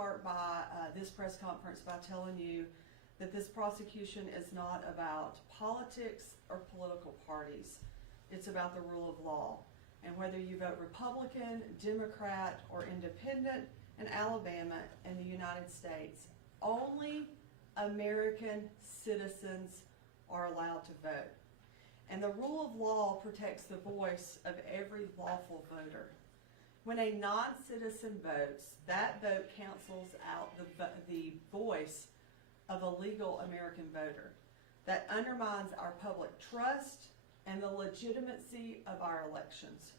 start by this press conference by telling you that this prosecution is not about politics or political parties. It's about the rule of law. And whether you vote Republican, Democrat, or Independent in Alabama and the United States, only American citizens are allowed to vote. And the rule of law protects the voice of every lawful voter. When a non-citizen votes, that vote cancels out the voice of a legal American voter. That undermines our public trust and the legitimacy of our elections.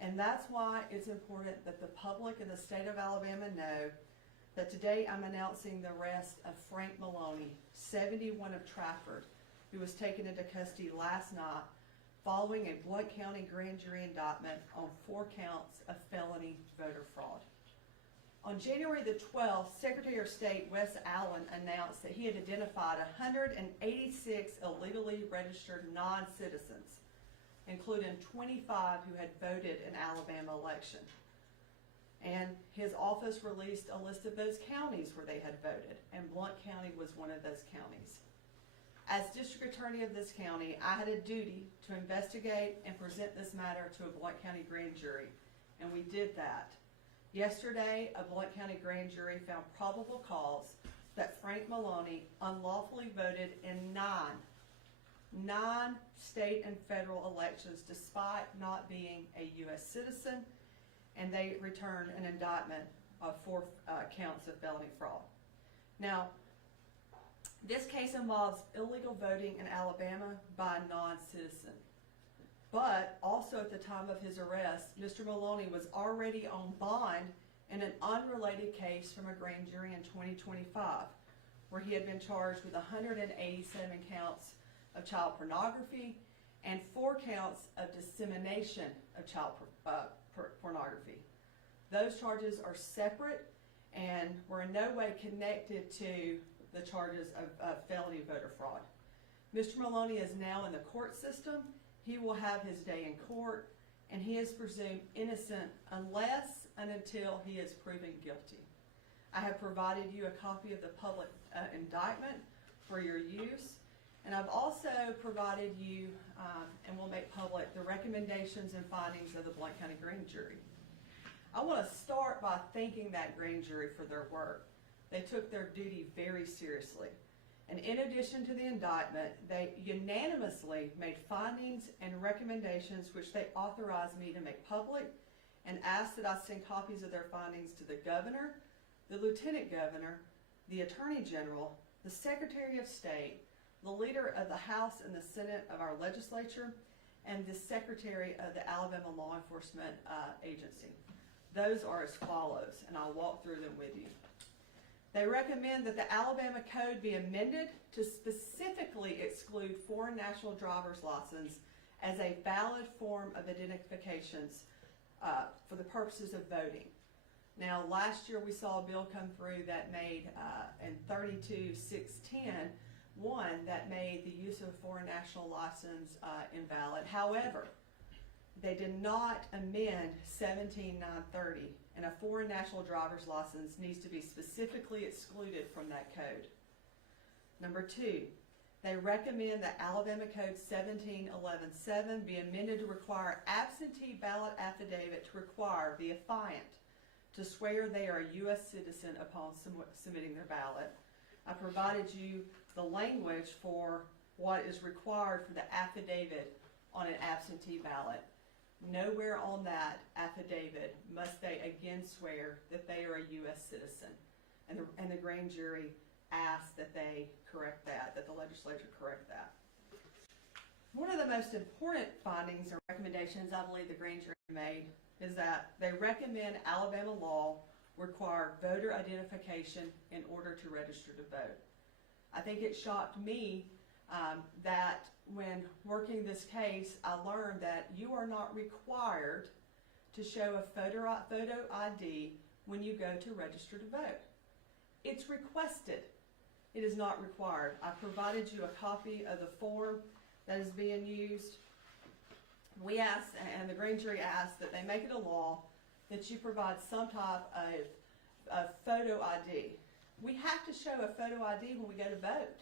And that's why it's important that the public in the state of Alabama know that today I'm announcing the arrest of Frank Maloney, 71 of Trafford, who was taken into custody last night following a Blount County grand jury indictment on 4 counts of felony voter fraud. On January the 12th, Secretary of State Wes Allen announced that he had identified 186 illegally registered non-citizens, including 25 who had voted in Alabama election. And his office released a list of those counties where they had voted, and Blount County was one of those counties. As District Attorney of this county, I had a duty to investigate and present this matter to a Blount County grand jury, and we did that. Yesterday, a Blount County grand jury found probable cause that Frank Maloney unlawfully voted in nine state and federal elections despite not being a U.S. citizen, and they returned an indictment of 4 counts of felony fraud. Now, this case involves illegal voting in Alabama by a non-citizen. But also at the time of his arrest, Mr. Maloney was already on bond in an unrelated case from a grand jury in 2025, where he had been charged with 187 counts of child pornography and 4 counts of dissemination of child pornography. Those charges are separate and were in no way connected to the charges of felony voter fraud. Mr. Maloney is now in the court system. He will have his day in court, and he is presumed innocent unless and until he is proven guilty. I have provided you a copy of the public indictment for your use, and I've also provided you, and will make public, the recommendations and findings of the Blount County grand jury. I want to start by thanking that grand jury for their work. They took their duty very seriously. And in addition to the indictment, they unanimously made findings and recommendations which they authorized me to make public, and asked that I send copies of their findings to the governor, the lieutenant governor, the attorney general, the secretary of state, the leader of the House and the Senate of our legislature, and the secretary of the Alabama Law Enforcement Agency. Those are as follows, and I'll walk through them with you. They recommend that the Alabama Code be amended to specifically exclude foreign national driver's license as a valid form of identifications for the purposes of voting. Now, last year we saw a bill come through that made, in 32-610, one that made the use of a foreign national license invalid. However, they did not amend 17-930, and a foreign national driver's license needs to be specifically excluded from that code. Number 2, they recommend that Alabama Code 17-11-7 be amended to require absentee ballot affidavit to require the affiant to swear they are a U.S. citizen upon submitting their ballot. I provided you the language for what is required for the affidavit on an absentee ballot. Nowhere on that affidavit must they again swear that they are a U.S. citizen. And the grand jury asked that they correct that the legislature correct that. One of the most important findings or recommendations I believe the grand jury made is that they recommend Alabama law require voter identification in order to register to vote. I think it shocked me that when working this case, I learned that you are not required to show a photo ID when you go to register to vote. It's requested. It is not required. I provided you a copy of the form that is being used. We asked, and the grand jury asked, that they make it a law that you provide some type of a photo ID. We have to show a photo ID when we go to vote.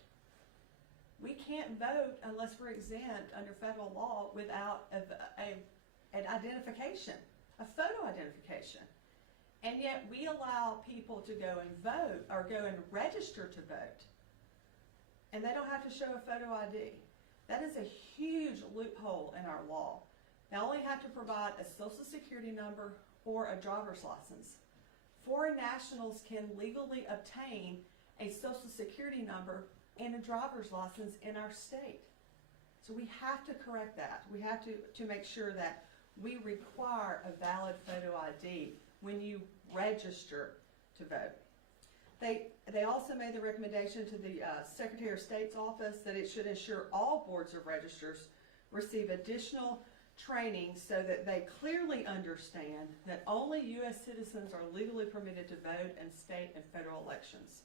We can't vote unless we're exempt under federal law without an identification, a photo identification. And yet we allow people to go and vote or go and register to vote, and they don't have to show a photo ID. That is a huge loophole in our law. They only have to provide a social security number or a driver's license. Foreign nationals can legally obtain a social security number and a driver's license in our state. So we have to correct that. We have to make sure that we require a valid photo ID when you register to vote. They also made the recommendation to the Secretary of State's office that it should ensure all boards of registers receive additional training so that they clearly understand that only U.S. citizens are legally permitted to vote in state and federal elections.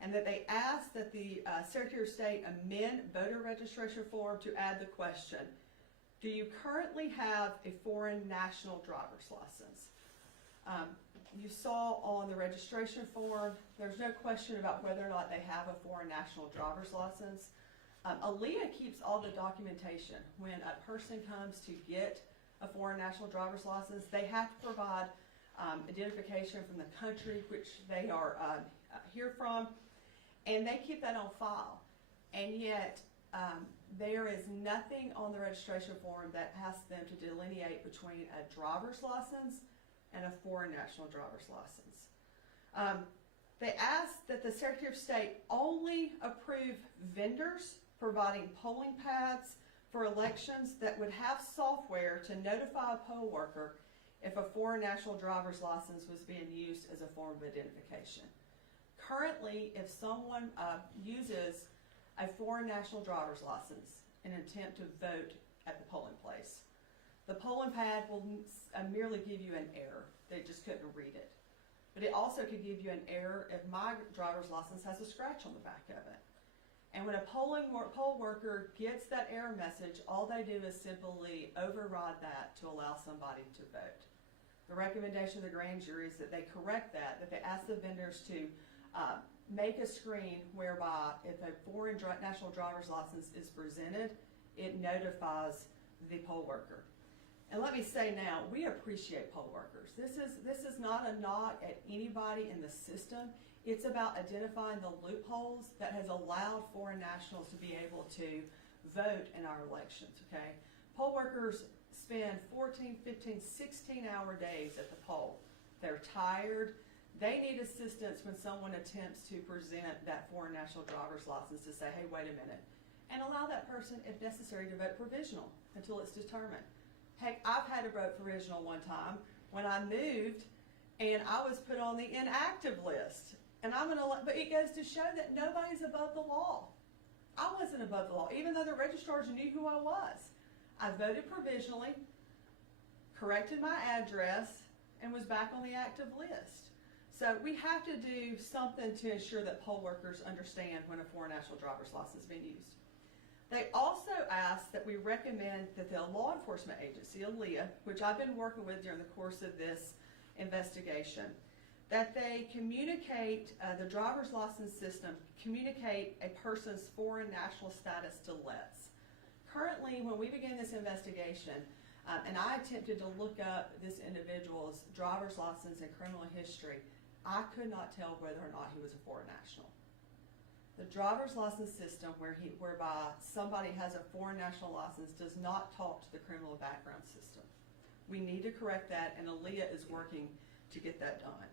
And that they ask that the Secretary of State amend voter registration form to add the question, do you currently have a foreign national driver's license? You saw on the registration form, there's no question about whether or not they have a foreign national driver's license. ALEA keeps all the documentation. When a person comes to get a foreign national driver's license, they have to provide identification from the country which they are here from, and they keep that on file. And yet, there is nothing on the registration form that asks them to delineate between a driver's license and a foreign national driver's license. They ask that the Secretary of State only approve vendors providing polling pads for elections that would have software to notify a poll worker if a foreign national driver's license was being used as a form of identification. Currently, if someone uses a foreign national driver's license in an attempt to vote at the polling place, the polling pad will merely give you an error. They just couldn't read it. But it also could give you an error if my driver's license has a scratch on the back of it. And when a poll worker gets that error message, all they do is simply override that to allow somebody to vote. The recommendation of the grand jury is that they correct that they ask the vendors to make a screen whereby if a foreign national driver's license is presented, it notifies the poll worker. And let me say now, we appreciate poll workers. This is not a knock at anybody in the system. It's about identifying the loopholes that has allowed foreign nationals to be able to vote in our elections, okay? Poll workers spend 14, 15, 16-hour days at the poll. They're tired. They need assistance when someone attempts to present that foreign national driver's license to say, hey, wait a minute, and allow that person, if necessary, to vote provisional until it's determined. Heck, I've had to vote provisional one time when I moved and I was put on the inactive list. And but it goes to show that nobody's above the law. I wasn't above the law, even though the registrars knew who I was. I voted provisionally, corrected my address, and was back on the active list. So we have to do something to ensure that poll workers understand when a foreign national driver's license is being used. They also ask that we recommend that the law enforcement agency, ALEA, which I've been working with during the course of this investigation, that they communicate, the driver's license system, communicate a person's foreign national status to LETS. Currently, when we began this investigation, and I attempted to look up this individual's driver's license and criminal history, I could not tell whether or not he was a foreign national. The driver's license system whereby somebody has a foreign national license does not talk to the criminal background system. We need to correct that, and ALEA is working to get that done.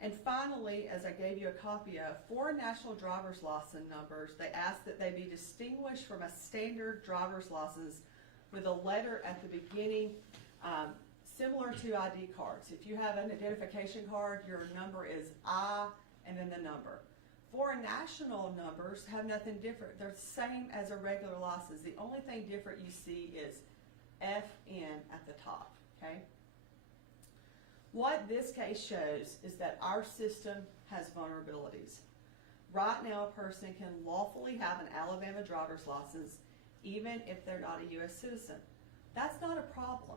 And finally, as I gave you a copy of, foreign national driver's license numbers, they ask that they be distinguished from a standard driver's license with a letter at the beginning, similar to ID cards. If you have an identification card, your number is I and then the number. Foreign national numbers have nothing different. They're the same as a regular license. The only thing different you see is FN at the top, okay? What this case shows is that our system has vulnerabilities. Right now, a person can lawfully have an Alabama driver's license even if they're not a U.S. citizen. That's not a problem.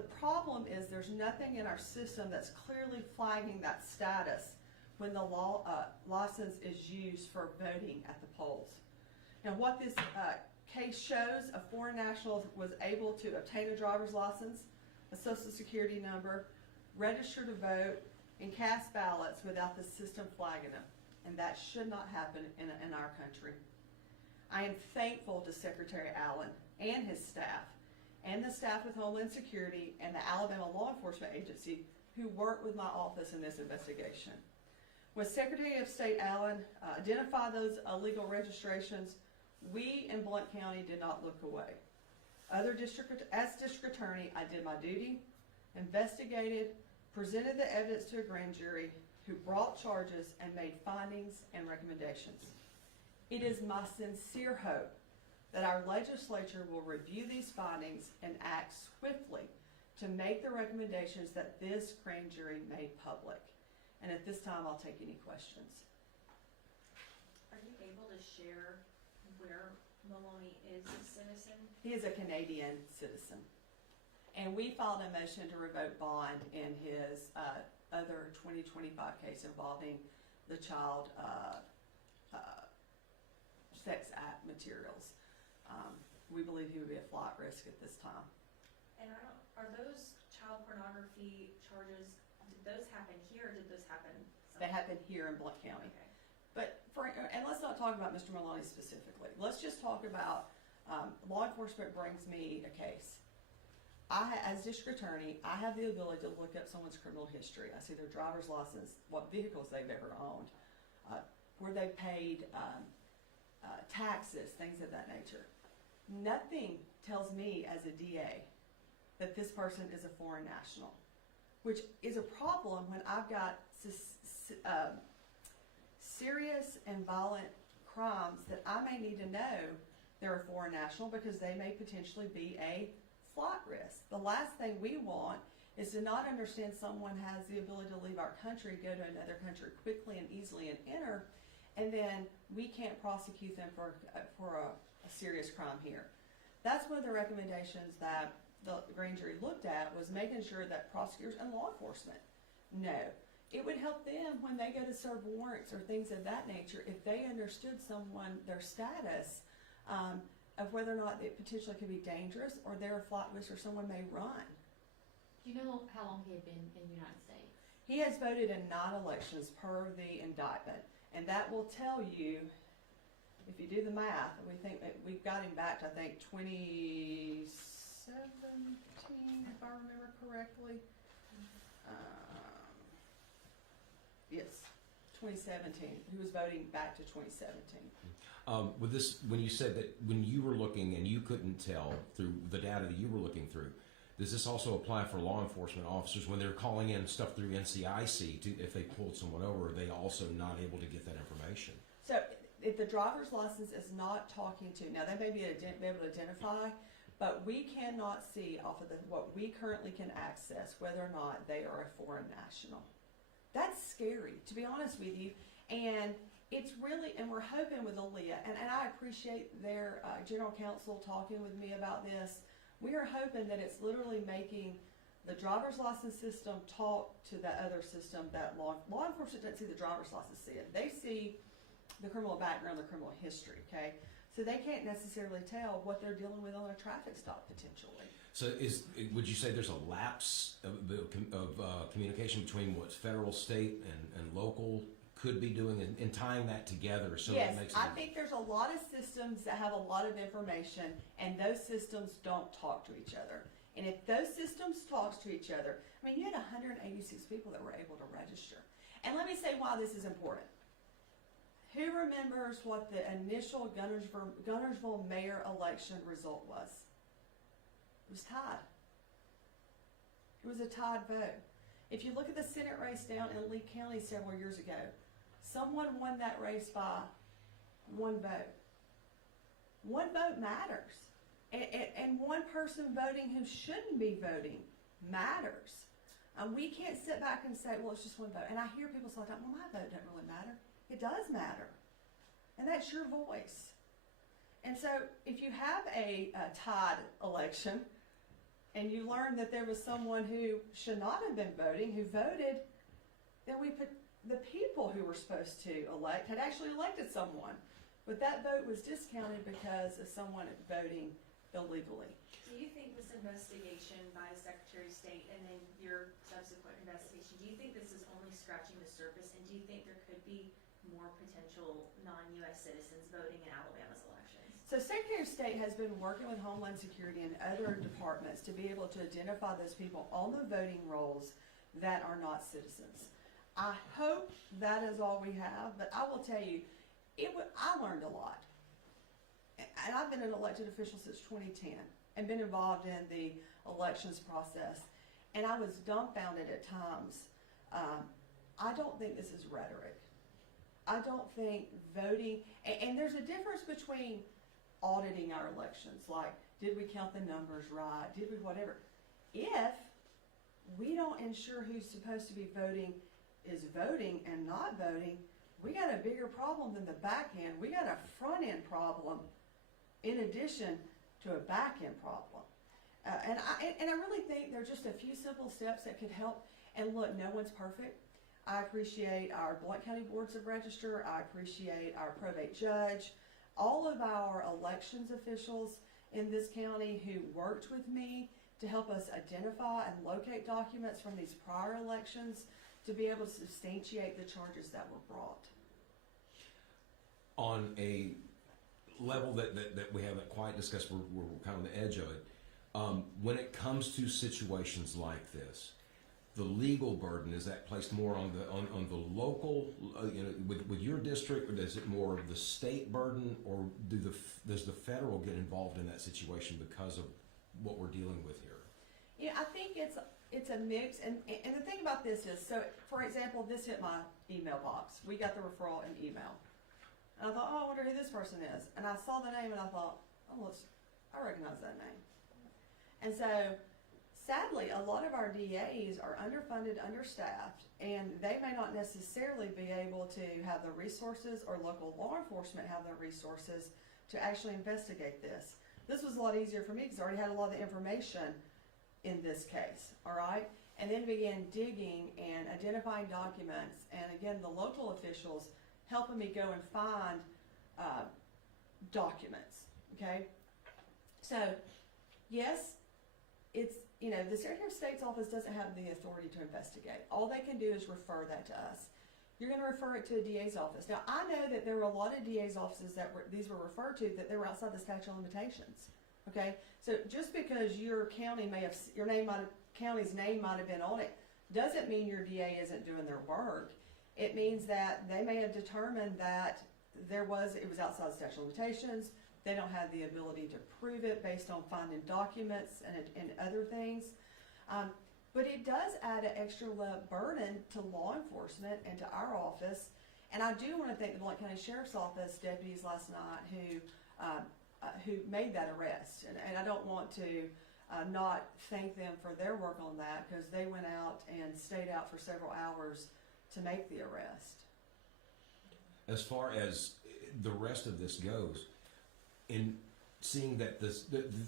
The problem is there's nothing in our system that's clearly flagging that status when the license is used for voting at the polls. Now, what this case shows, a foreign national was able to obtain a driver's license, a social security number, register to vote, and cast ballots without the system flagging them. And that should not happen in our country. I am thankful to Secretary Allen and his staff, and the staff with Homeland Security and the Alabama Law Enforcement Agency who worked with my office in this investigation. When Secretary of State Allen identified those illegal registrations, we in Blount County did not look away. As district attorney, I did my duty, investigated, presented the evidence to a grand jury who brought charges and made findings and recommendations. It is my sincere hope that our legislature will review these findings and act swiftly to make the recommendations that this grand jury made public. And at this time, I'll take any questions. Are you able to share where Maloney is a citizen? He is a Canadian citizen. And we filed a motion to revoke bond in his other 2025 case involving the child sex act materials. We believe he would be a flight risk at this time. And are those child pornography charges, did those happen here or did those happen somewhere? They happen here in Blount County. Okay. But and let's not talk about Mr. Maloney specifically. Let's just talk about law enforcement brings me a case. As district attorney, I have the ability to look up someone's criminal history. I see their driver's license, what vehicles they've ever owned, where they paid taxes, things of that nature. Nothing tells me as a DA that this person is a foreign national, which is a problem when I've got serious and violent crimes that I may need to know they're a foreign national because they may potentially be a flight risk. The last thing we want is to not understand someone has the ability to leave our country, go to another country quickly and easily and enter, and then we can't prosecute them for a serious crime here. That's one of the recommendations that the grand jury looked at, was making sure that prosecutors and law enforcement know. It would help them when they go to serve warrants or things of that nature if they understood their status of whether or not it potentially could be dangerous or they're a flight risk or someone may run. Do you know how long he had been in the United States? He has voted in 9 elections per the indictment, and that will tell you, if you do the math, we think that we've got him back to, I think, 2017, if I remember correctly. Yes, 2017. He was voting back to 2017. With this, when you said that when you were looking and you couldn't tell through the data that you were looking through, does this also apply for law enforcement officers when they're calling in stuff through NCIC if they pulled someone over? Are they also not able to get that information? So if the driver's license is not talking to, now they may be able to identify, but we cannot see off of what we currently can access whether or not they are a foreign national. That's scary, to be honest with you. And it's really, and we're hoping with Aaliyah, and I appreciate their general counsel talking with me about this. We are hoping that it's literally making the driver's license system talk to the other system that law enforcement doesn't see the driver's license see it. They see the criminal background, the criminal history, okay? So they can't necessarily tell what they're dealing with on a traffic stop potentially. So would you say there's a lapse of communication between what federal, state, and local could be doing and tying that together so yes, it makes I think there's a lot of systems that have a lot of information and those systems don't talk to each other. And if those systems talk to each other, I mean, you had 186 people that were able to register. And let me say why this is important. Who remembers what the initial Gunnersville mayor election result was? It was tied. It was a tied vote. If you look at the Senate race down in Lee County several years ago, someone won that race by 1 vote. 1 vote matters. And one person voting who shouldn't be voting matters. We can't sit back and say, well, it's just 1 vote. And I hear people say, well, my vote doesn't really matter. It does matter. And that's your voice. And so if you have a tied election, and you learn that there was someone who should not have been voting, who voted, then the people who were supposed to elect had actually elected someone. But that vote was discounted because of someone voting illegally. Do you think this investigation by the Secretary of State and then your subsequent investigation, do you think this is only scratching the surface, and do you think there could be more potential non-U.S. citizens voting in Alabama's elections? So Secretary of State has been working with Homeland Security and other departments to be able to identify those people on the voting rolls that are not citizens. I hope that is all we have, but I will tell you, I learned a lot. And I've been an elected official since 2010 and been involved in the elections process. And I was dumbfounded at times. I don't think this is rhetoric. I don't think voting, and there's a difference between auditing our elections, like did we count the numbers right, did we whatever. If we don't ensure who's supposed to be voting is voting and not voting, we got a bigger problem than the back end. We got a front end problem in addition to a back end problem. And I really think there are just a few simple steps that could help. And look, no one's perfect. I appreciate our Blount County Boards of Register. I appreciate our probate judge, all of our elections officials in this county who worked with me to help us identify and locate documents from these prior elections to be able to substantiate the charges that were brought. On a level that we haven't quite discussed, we're kind of on the edge of it. When it comes to situations like this, the legal burden, is that placed more on the local, with your district, or is it more of the state burden, or does the federal get involved in that situation because of what we're dealing with here? Yeah, I think it's a mix, and the thing about this is, so for example, this hit my email box. We got the referral in email, and I thought, oh, I wonder who this person is, and I saw the name, and I thought, oh, I recognize that name, and so. Sadly, a lot of our DAs are underfunded, understaffed, and they may not necessarily be able to have the resources, or local law enforcement have the resources to actually investigate this. This was a lot easier for me because I already had a lot of the information in this case, all right? And then began digging and identifying documents, and again, the local officials helping me go and find documents, okay? So, yes, it's, the Secretary of State's office doesn't have the authority to investigate. All they can do is refer that to us. You're going to refer it to a DA's office. Now, I know that there were a lot of DA's offices that these were referred to, that they were outside the statute of limitations. Okay, so just because your county county's name might have been on it, doesn't mean your DA isn't doing their work. It means that they may have determined that it was outside the statute of limitations. They don't have the ability to prove it based on finding documents and other things. But it does add an extra burden to law enforcement and to our office. And I do want to thank the Blount County Sheriff's Office deputies last night who made that arrest. And I don't want to not thank them for their work on that, because they went out and stayed out for several hours to make the arrest. As far as the rest of this goes, in seeing that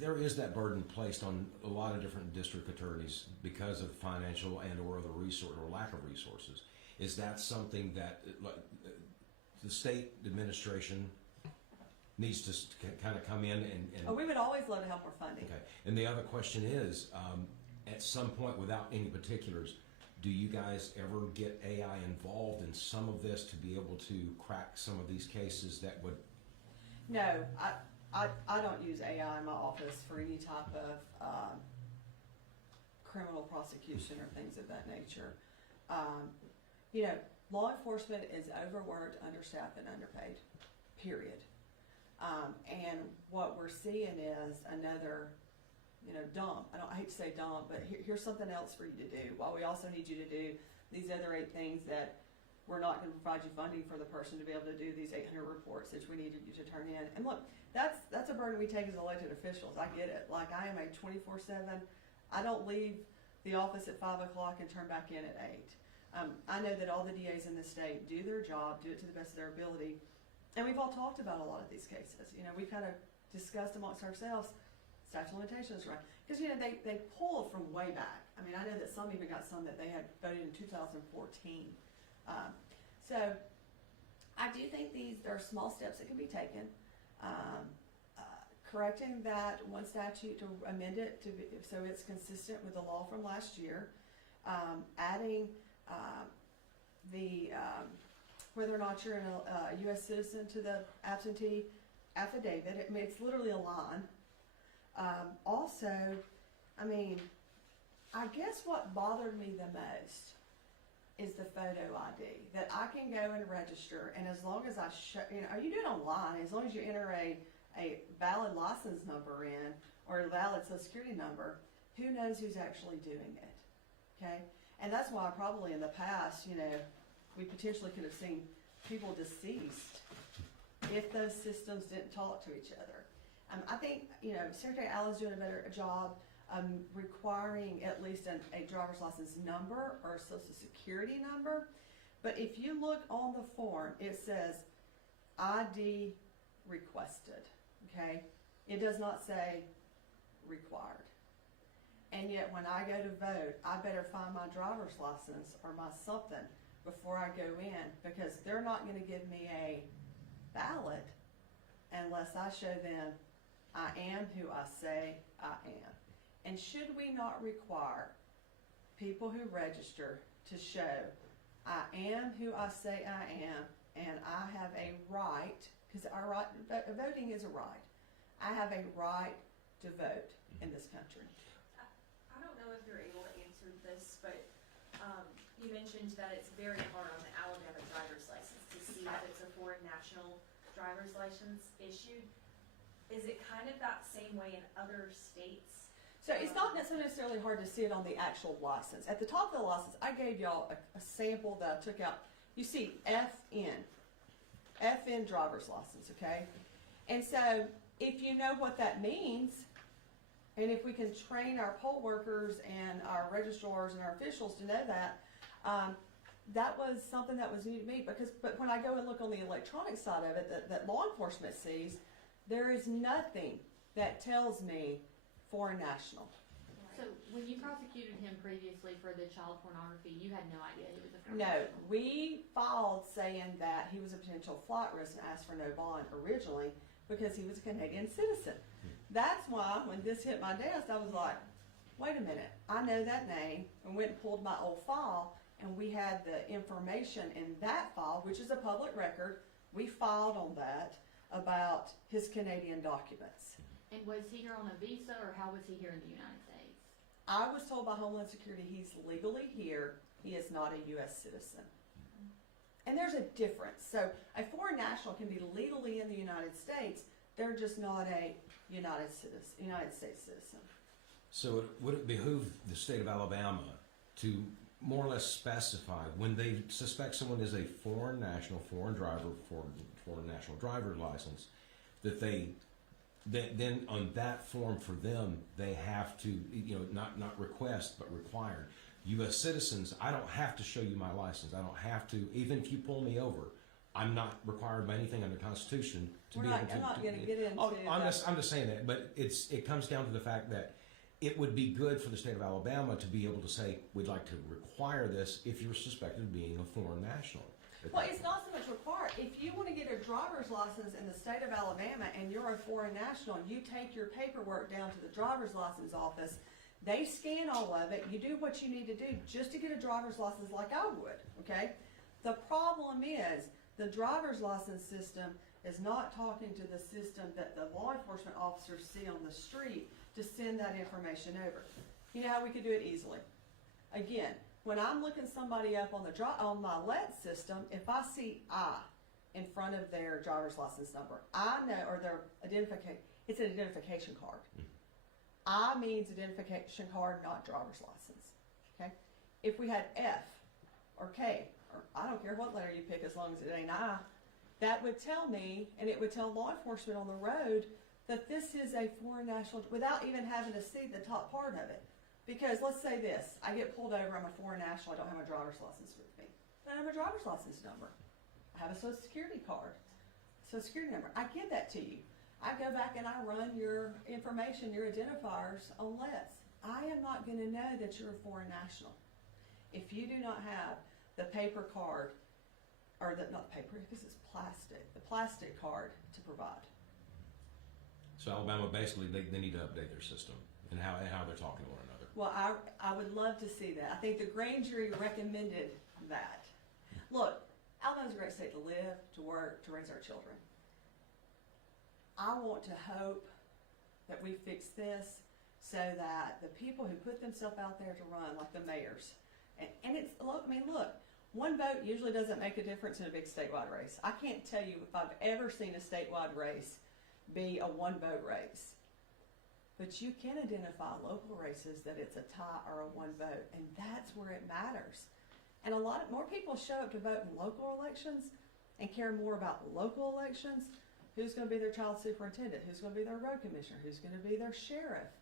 there is that burden placed on a lot of different district attorneys because of financial and or other resource or lack of resources, is that something that the state administration needs to kind of come in and Oh, we would always love to have more funding. Okay. And the other question is, at some point, without any particulars, do you guys ever get AI involved in some of this to be able to crack some of these cases that would? No, I don't use AI in my office for any type of criminal prosecution or things of that nature. Law enforcement is overworked, understaffed, and underpaid, period. And what we're seeing is another, dump. I hate to say dump, but here's something else for you to do, while we also need you to do these other 8 things that we're not going to provide you funding for the person to be able to do these 800 reports that we needed you to turn in. And look, that's a burden we take as elected officials. I get it. Like, I am a 24/7. I don't leave the office at 5 o'clock and turn back in at 8. I know that all the DAs in the state do their job, do it to the best of their ability. And we've all talked about a lot of these cases. We kind of discussed amongst ourselves, statute of limitations run. Because, you know, they pull from way back. I mean, I know that some even got some that they had voted in 2014. So I do think there are small steps that can be taken. Correcting that one statute to amend it so it's consistent with the law from last year. Adding whether or not you're a U.S. citizen to the absentee affidavit. I mean, it's literally a line. Also, I mean, I guess what bothered me the most is the photo ID, that I can go and register, and as long as I you do it online, as long as you enter a valid license number in, or a valid social security number, who knows who's actually doing it, okay? And that's why probably in the past, you know, we potentially could have seen people deceased if those systems didn't talk to each other. I think, you know, Secretary Allen's doing a better job requiring at least a driver's license number or a social security number. But if you look on the form, it says ID requested, okay? It does not say required. And yet when I go to vote, I better find my driver's license or my something before I go in, because they're not going to give me a ballot unless I show them I am who I say I am. And should we not require people who register to show I am who I say I am, and I have a right, because our right, voting is a right. I have a right to vote in this country. I don't know if you're able to answer this, but you mentioned that it's very hard on the Alabama driver's license to see if it's a foreign national driver's license issued. Is it kind of that same way in other states? So it's not necessarily hard to see it on the actual license. At the top of the license, I gave y'all a sample that I took out. You see FN driver's license, okay? And so if you know what that means, and if we can train our poll workers and our registrars and our officials to know that, that was something that was new to me, but when I go and look on the electronic side of it that law enforcement sees, there is nothing that tells me foreign national. So when you prosecuted him previously for the child pornography, you had no idea he was a foreign No, national? we filed saying that he was a potential flight risk and asked for no bond originally because he was a Canadian citizen. That's why when this hit my desk, I was like, wait a minute, I know that name, and went and pulled my old file, and we had the information in that file, which is a public record. We filed on that about his Canadian documents. And was he here on a visa, or how was he here in the United States? I was told by Homeland Security he's legally here. He is not a U.S. citizen. And there's a difference. So a foreign national can be legally in the United States. They're just not a United States citizen. So would it behoove the state of Alabama to more or less specify when they suspect someone is a foreign national, foreign driver, foreign national driver's license, that then on that form for them, they have to, not request, but required. U.S. citizens, I don't have to show you my license. I don't have to, even if you pull me over, I'm not required by anything under the Constitution to be able to. I'm not going to get into I'm just saying that, but it comes down to the fact that it would be good for the state of Alabama to be able to say, we'd like to require this if you're suspected of being a foreign national. Well, it's not so much required. If you want to get a driver's license in the state of Alabama and you're a foreign national, you take your paperwork down to the driver's license office. They scan all of it. You do what you need to do just to get a driver's license like I would, okay? The problem is the driver's license system is not talking to the system that the law enforcement officers see on the street to send that information over. You know how we could do it easily? Again, when I'm looking somebody up on my LET system, if I see I in front of their driver's license number, I know, or their identification, it's an identification card. I means identification card, not driver's license, okay? If we had F or K, or I don't care what letter you pick as long as it ain't I, that would tell me, and it would tell law enforcement on the road that this is a foreign national, without even having to see the top part of it. Because let's say this, I get pulled over, I'm a foreign national, I don't have my driver's license with me. I don't have a driver's license number. I have a social security card, social security number. I give that to you. I go back and I run your information, your identifiers on LETS. I am not gonna know that you're a foreign national. If you do not have the paper card, or not the paper, because it's plastic, the plastic card to provide. So Alabama, basically, they need to update their system and how they're talking to one another. Well, I would love to see that. I think the grand jury recommended that. Look, Alabama's a great state to live, to work, to raise our children. I want to hope that we fix this so that the people who put themselves out there to run, like the mayors, and it's, look, I mean, look, one vote usually doesn't make a difference in a big statewide race. I can't tell you if I've ever seen a statewide race be a one vote race. But you can identify local races that it's a tie or a one vote, and that's where it matters. And a lot more people show up to vote in local elections and care more about local elections. Who's going to be their child superintendent? Who's going to be their road commissioner? Who's going to be their sheriff?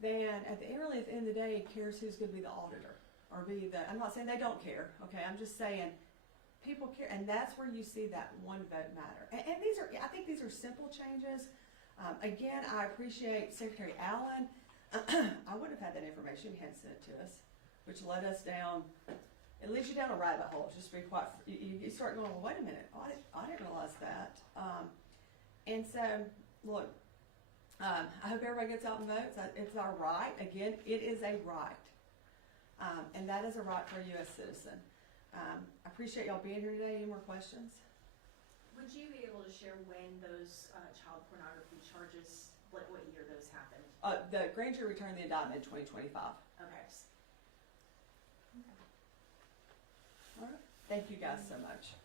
Then at the end of the day, cares who's going to be the auditor or be the. I'm not saying they don't care. Okay, I'm just saying people care, and that's where you see that one vote matter. And these are, I think, these are simple changes. Again, I appreciate Secretary Allen. I wouldn't have had that information he had sent to us, which led us down. It leads you down a rabbit hole. Just be quite. You start going, well, wait a minute. I didn't realize that. And so, look, I hope everybody gets out and votes. It's our right. Again, it is a right, and that is a right for a U.S. citizen. I appreciate y'all being here today. Any more questions? Would you be able to share when those child pornography charges, what year those happened? The grand jury returned the indictment in 2025. Okay. All right. Thank you guys so much.